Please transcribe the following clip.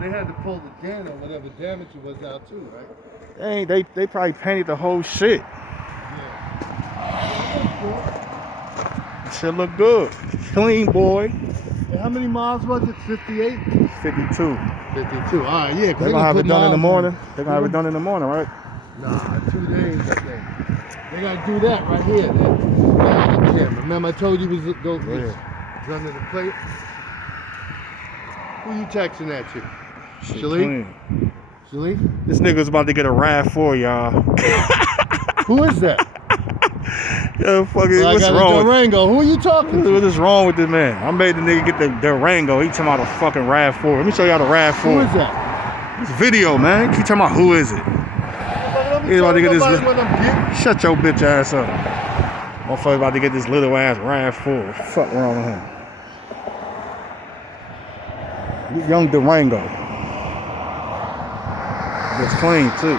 they had to pull the dent or whatever damage it was out too, right? They probably painted the whole shit. Yeah. Shit look good. Clean, boy. Hey, how many miles was it? 58? 52. 52. All right, yeah. They're gonna have it done in the morning. They're gonna have it done in the morning, right? Nah, 2 days, I think. They gotta do that right here. Yeah, remember I told you was under the plate? Who you texting that to? Shalik? Shalik? This nigga's about to get a RAV4, y'all. Who is that? Yo, fucking, Well, what's wrong with Durango. Who are you talking to? What is wrong with this man? I made the nigga get the Durango. He talking about a fucking RAV4. Let me show y'all the RAV4. Who is that? This video, man. Keep talking about who is it? He's about to get this. Shut your bitch ass up. Motherfucker about to get this little ass RAV4. What the fuck wrong with him? Young Durango. It's clean too.